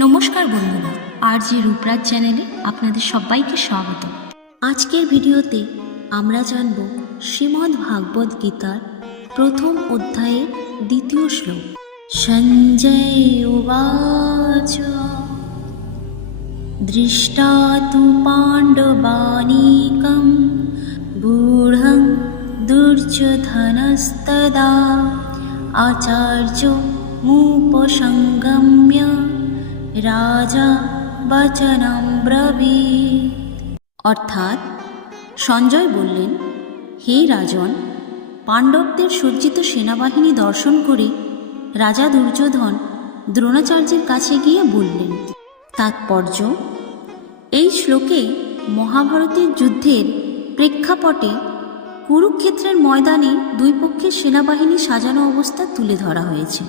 নমস্কার বন্ধুরা, আরজি রূপরাজ চ্যানেলে আপনাদের সবাইকে স্বাগত। আজকের ভিডিওতে আমরা জানব শ্রীমদ্ ভাগবত গীতার প্রথম অধ্যায়ের দ্বিতীয় শ্লোক। সঞ্জয় উবাচ দৃষ্টা তু পাণ্ডবানীকং গূঢ়ং দুর্যোধনস্তদা আচার্যমুপসংগম্য রাজা বচনম ব্রবীত। অর্থাৎ সঞ্জয় বললেন, হে রাজন, পাণ্ডবদের সজ্জিত সেনাবাহিনী দর্শন করে রাজা দুর্যোধন দ্রোণাচার্যের কাছে গিয়ে বললেন। তাৎপর্য: এই শ্লোকে মহাভারতের যুদ্ধের প্রেক্ষাপটে কুরুক্ষেত্রের ময়দানে দুই পক্ষের সেনাবাহিনী সাজানো অবস্থা তুলে ধরা হয়েছে।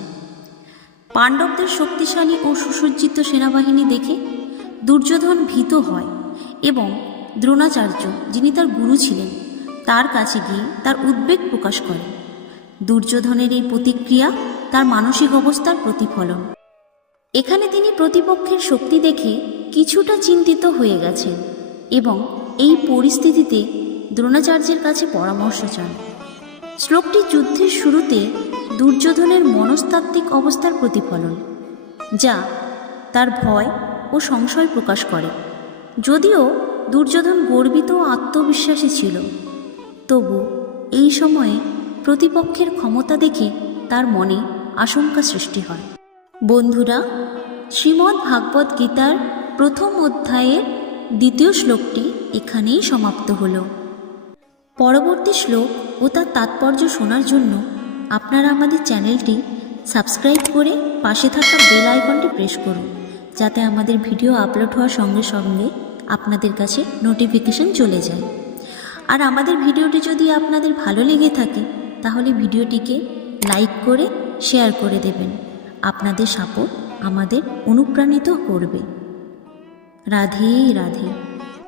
পাণ্ডবদের শক্তিশালী ও সুসজ্জিত সেনাবাহিনী দেখে দুর্যোধন ভীত হয় এবং দ্রোণাচার্য, যিনি তার গুরু ছিলেন, তার কাছে গিয়ে তার উদ্বেগ প্রকাশ করে। দুর্যোধনের এই প্রতিক্রিয়া তার মানসিক অবস্থার প্রতিফলন। এখানে তিনি প্রতিপক্ষের শক্তি দেখে কিছুটা চিন্তিত হয়ে গেছেন এবং এই পরিস্থিতিতে দ্রোণাচার্যের কাছে পরামর্শ চান। শ্লোকটি যুদ্ধের শুরুতে দুর্যোধনের মনস্তাত্ত্বিক অবস্থার প্রতিফলন, যা তার ভয় ও সংশয় প্রকাশ করে। যদিও দুর্যোধন গর্বিত ও আত্মবিশ্বাসী ছিল, তবু এই সময়ে প্রতিপক্ষের ক্ষমতা দেখে তার মনে আশঙ্কা সৃষ্টি হয়। বন্ধুরা, শ্রীমদ্ ভাগবত গীতার প্রথম অধ্যায়ের দ্বিতীয় শ্লোকটি এখানেই সমাপ্ত হল। পরবর্তী শ্লোক ও তার তাৎপর্য শোনার জন্য আপনারা আমাদের চ্যানেলটি সাবস্ক্রাইব করে পাশে থাকা বেল আইকনটি প্রেস করুন, যাতে আমাদের ভিডিও আপলোড হওয়ার সঙ্গে সঙ্গে আপনাদের কাছে নোটিফিকেশন চলে যায়। আর আমাদের ভিডিওটি যদি আপনাদের ভালো লেগে থাকে তাহলে ভিডিওটিকে লাইক করে শেয়ার করে দেবেন। আপনাদের সাপোর্ট আমাদের অনুপ্রাণিত করবে। রাধে রাধে।